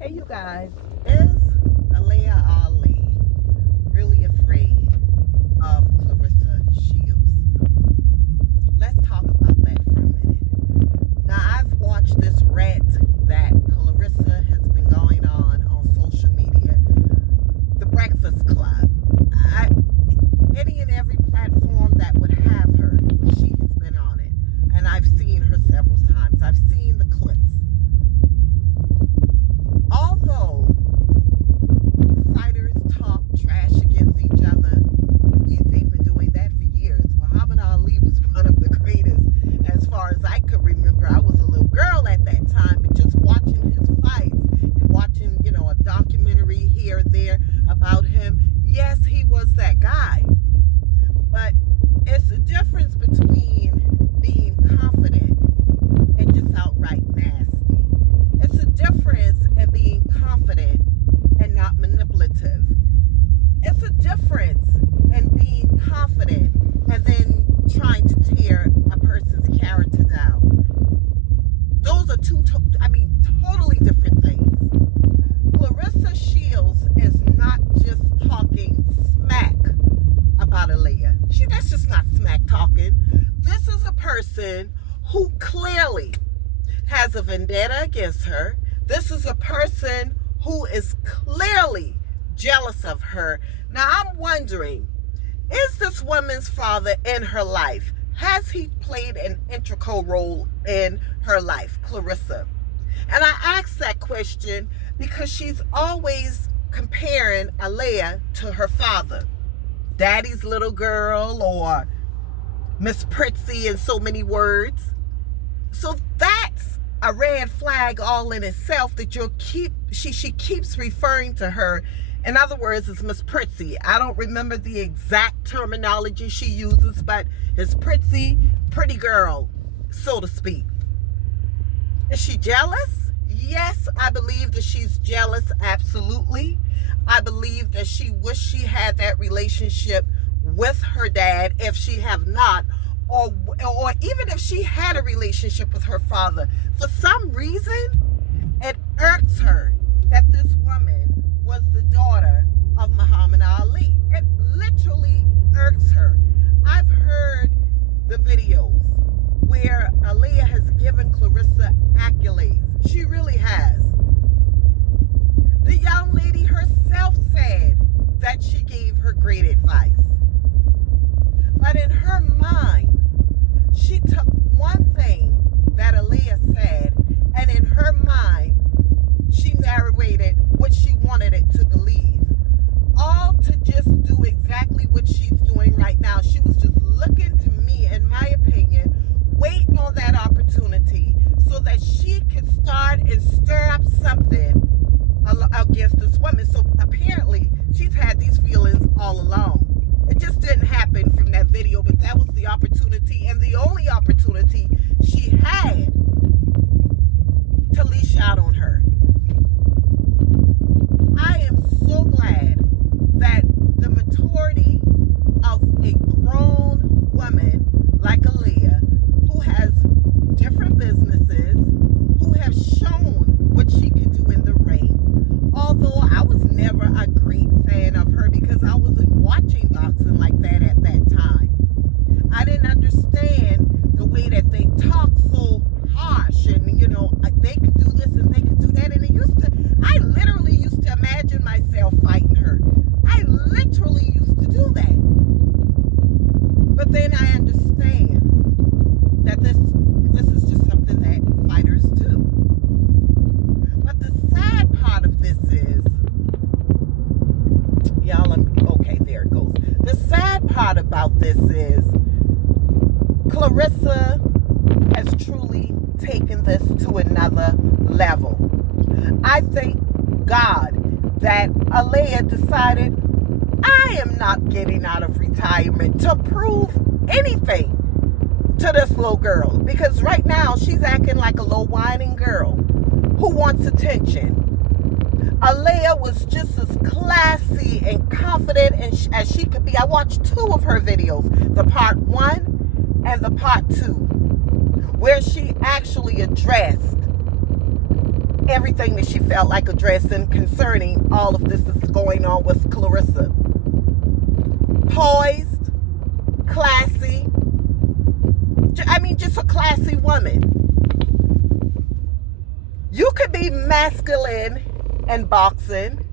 Hey, you guys, is Laila Ali really afraid of Claressa Shields? Let's talk about that for a minute. Now, I've watched this rant that Claressa has been going on social media, the Breakfast Club. Any and every platform that would have her, she has been on it. And I've seen her several times. I've seen the clips. Although fighters talk trash against each other, they've been doing that for years. Muhammad Ali was one of the greatest as far as I could remember. I was a little girl at that time, but just watching his fights and watching, a documentary here or there about him, yes, he was that guy. But it's a difference between being confident and just outright nasty. It's a difference in being confident and not manipulative. It's a difference in being confident and then trying to tear a person's character down. Those are totally different things. Claressa Shields is not just talking smack about Laila. That's just not smack talking. This is a person who clearly has a vendetta against her. This is a person who is clearly jealous of her. Now, I'm wondering, is this woman's father in her life? Has he played an integral role in her life, Claressa? And I ask that question because she's always comparing Laila to her father. Daddy's little girl, or Miss Pritzy in so many words. So that's a red flag all in itself that she keeps referring to her. In other words, it's Miss Pritzy. I don't remember the exact terminology she uses, but it's Pritzy, pretty girl, so to speak. Is she jealous? Yes, I believe that she's jealous, absolutely. I believe that she wished she had that relationship with her dad if she have not, or even if she had a relationship with her father. For some reason, it irks her that this woman was the daughter of Muhammad Ali. It literally irks her. I've heard the videos where Laila has given Claressa accolades. She really has. The young lady herself said that she gave her great advice. But in her mind, she took one thing that Laila said, and in her mind, she narrated what she wanted it to believe. All to just do exactly what she's doing right now. She was just looking to me, in my opinion, waiting on that opportunity so that she could start and stir up something against this woman. So apparently, she's had these feelings all along. It just didn't happen from that video, but that was the opportunity and the only opportunity she had to leash out on her. I am so glad that the maturity of a grown woman like Laila, who has different businesses, who have shown what she could do in the ring, although I was never a great fan of her because I wasn't watching boxing like that at that time. I didn't understand the way that they talk so harsh and, they could do this and they could do that. And I literally used to imagine myself fighting her. I literally used to do that. But then I understand that this is just something that fighters do. But the sad part of this is, okay, there it goes. The sad part about this is Claressa has truly taken this to another level. I thank God that Laila decided, I am not getting out of retirement to prove anything to this little girl, because right now she's acting like a low whining girl who wants attention. Laila was just as classy and confident as she could be. I watched 2 of her videos, the part 1 and the part 2, where she actually addressed everything that she felt like addressing concerning all of this that's going on with Claressa. Poised, classy. Just a classy woman. You could be masculine and boxing,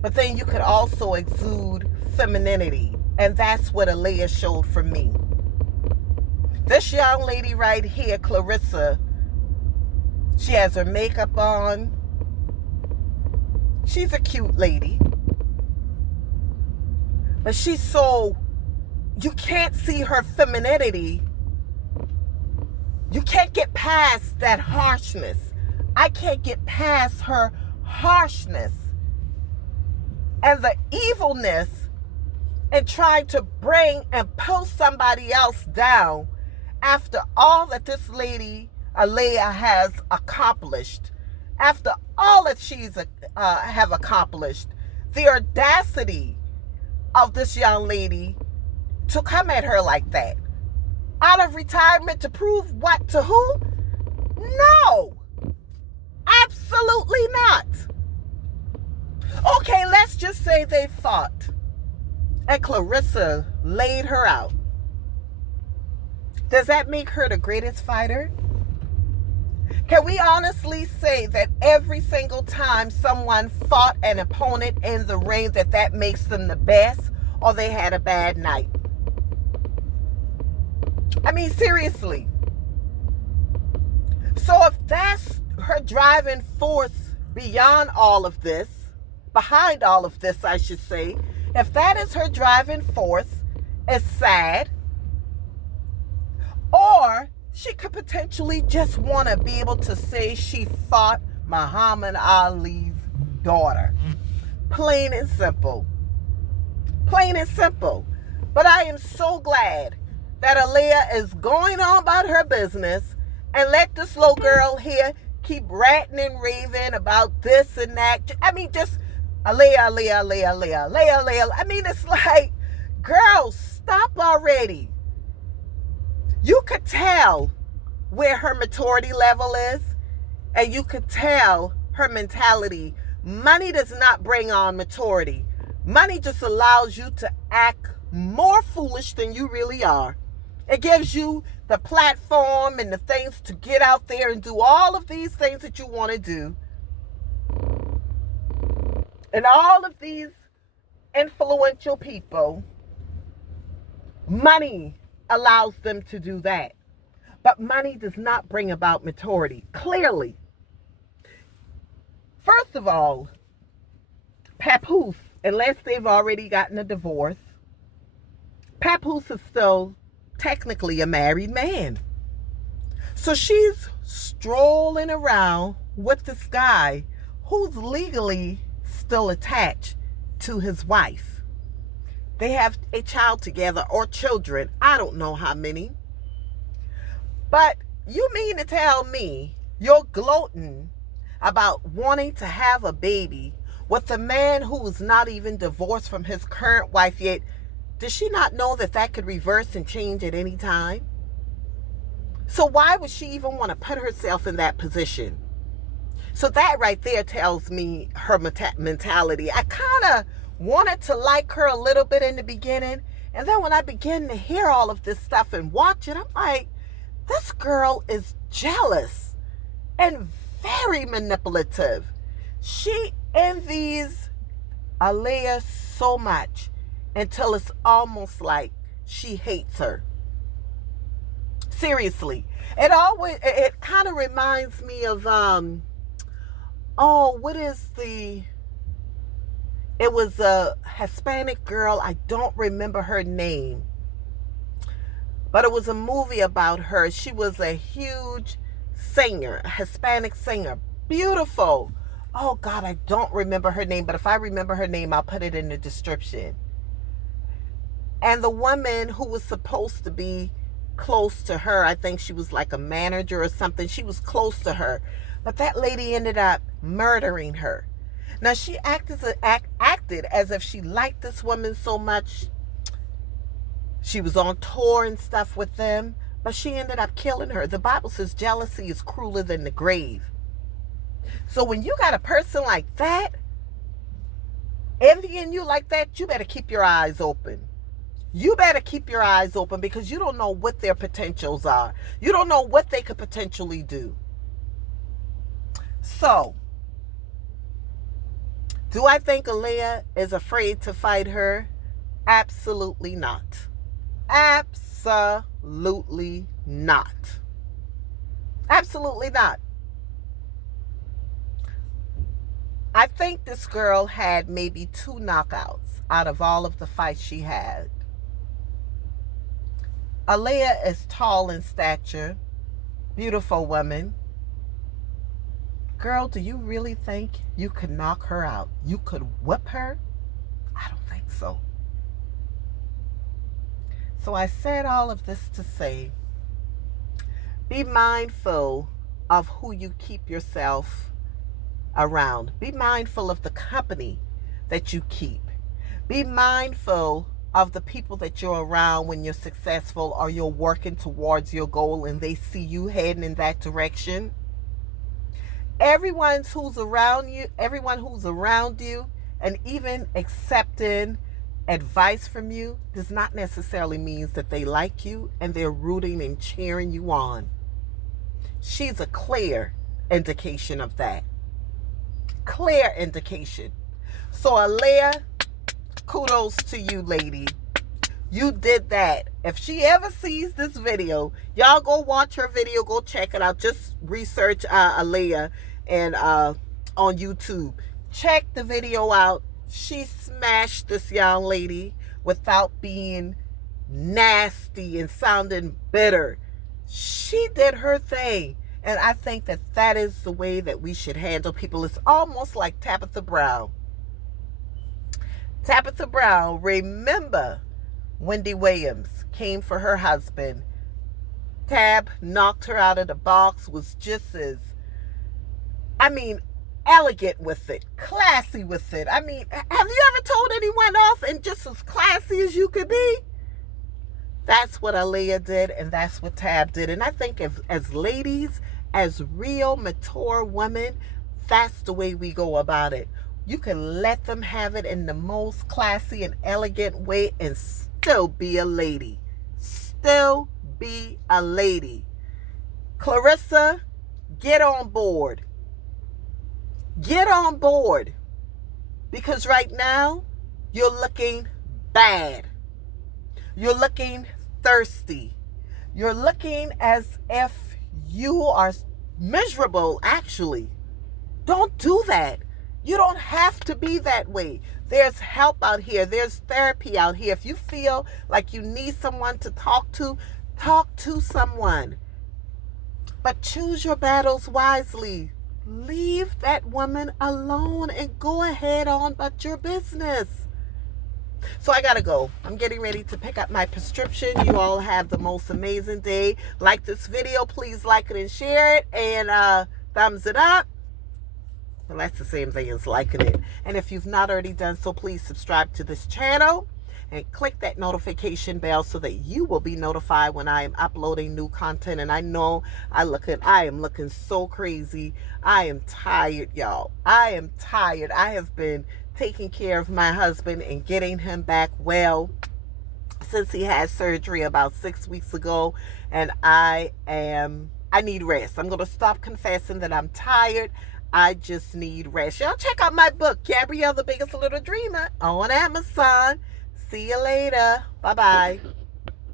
but then you could also exude femininity. And that's what Aaliyah showed for me. This young lady right here, Claressa, she has her makeup on. She's a cute lady. But she's so, you can't see her femininity. You can't get past that harshness. I can't get past her harshness and the evilness and trying to bring and pull somebody else down after all that this lady, Aaliyah, has accomplished. After all that she's have accomplished. The audacity of this young lady to come at her like that. Out of retirement to prove what to who? No. Absolutely not. Okay, let's just say they fought and Claressa laid her out. Does that make her the greatest fighter? Can we honestly say that every single time someone fought an opponent in the ring that makes them the best, or they had a bad night? Seriously. So if that's her driving force beyond all of this, behind all of this, I should say, if that is her driving force, it's sad. Or she could potentially just want to be able to say she fought Muhammad Ali's daughter. Plain and simple. Plain and simple. But I am so glad that Aaliyah is going on about her business and let this little girl here keep ranting and raving about this and that. Just Aaliyah. It's like, girl, stop already. You could tell where her maturity level is, and you could tell her mentality. Money does not bring on maturity. Money just allows you to act more foolish than you really are. It gives you the platform and the things to get out there and do all of these things that you want to do. And all of these influential people, money allows them to do that. But money does not bring about maturity, clearly. First of all, Papoose, unless they've already gotten a divorce, Papoose is still technically a married man. So she's strolling around with this guy who's legally still attached to his wife. They have a child together, or children. I don't know how many. But you mean to tell me you're gloating about wanting to have a baby with a man who is not even divorced from his current wife yet? Does she not know that could reverse and change at any time? So why would she even want to put herself in that position? So that right there tells me her mentality. I kind of wanted to like her a little bit in the beginning. And then when I begin to hear all of this stuff and watch it, I'm like, this girl is jealous and very manipulative. She envies Aaliyah so much until it's almost like she hates her. Seriously. It kind of reminds me of, it was a Hispanic girl. I don't remember her name. But it was a movie about her. She was a huge singer, a Hispanic singer. Beautiful. Oh, God, I don't remember her name. But if I remember her name, I'll put it in the description. And the woman who was supposed to be close to her, I think she was like a manager or something. She was close to her. But that lady ended up murdering her. Now, she acted as if she liked this woman so much. She was on tour and stuff with them, but she ended up killing her. The Bible says jealousy is crueler than the grave. So when you got a person like that, envying you like that, you better keep your eyes open. You better keep your eyes open because you don't know what their potentials are. You don't know what they could potentially do. So, do I think Aaliyah is afraid to fight her? Absolutely not. Absolutely not. Absolutely not. I think this girl had maybe 2 knockouts out of all of the fights she had. Aaliyah is tall in stature, beautiful woman. Girl, do you really think you could knock her out? You could whip her? I don't think so. So I said all of this to say, be mindful of who you keep yourself around. Be mindful of the company that you keep. Be mindful of the people that you're around when you're successful or you're working towards your goal and they see you heading in that direction. Everyone who's around you, and even accepting advice from you does not necessarily mean that they like you and they're rooting and cheering you on. She's a clear indication of that. Clear indication. So Aaliyah, kudos to you, lady. You did that. If she ever sees this video, y'all go watch her video. Go check it out. Just research Aaliyah and on YouTube. Check the video out. She smashed this young lady without being nasty and sounding bitter. She did her thing. And I think that that is the way that we should handle people. It's almost like Tabitha Brown. Tabitha Brown, remember Wendy Williams came for her husband. Tab knocked her out of the box, was just as, elegant with it, classy with it. Have you ever told anyone off and just as classy as you could be? That's what Aaliyah did, and that's what Tab did. And I think as ladies, as real mature women, that's the way we go about it. You can let them have it in the most classy and elegant way and still be a lady. Still be a lady. Claressa, get on board. Get on board. Because right now, you're looking bad. You're looking thirsty. You're looking as if you are miserable, actually. Don't do that. You don't have to be that way. There's help out here. There's therapy out here. If you feel like you need someone to talk to someone. But choose your battles wisely. Leave that woman alone and go ahead on about your business. So I gotta go. I'm getting ready to pick up my prescription. You all have the most amazing day. Like this video, please like it and share it, and thumbs it up. Well, that's the same thing as liking it. And if you've not already done so, please subscribe to this channel and click that notification bell so that you will be notified when I am uploading new content. And I know I am looking so crazy. I am tired, y'all. I am tired. I have been taking care of my husband and getting him back well since he had surgery about 6 weeks ago. And I need rest. I'm going to stop confessing that I'm tired. I just need rest. Y'all check out my book, Gabrielle, the Biggest Little Dreamer, on Amazon. See you later. Bye-bye.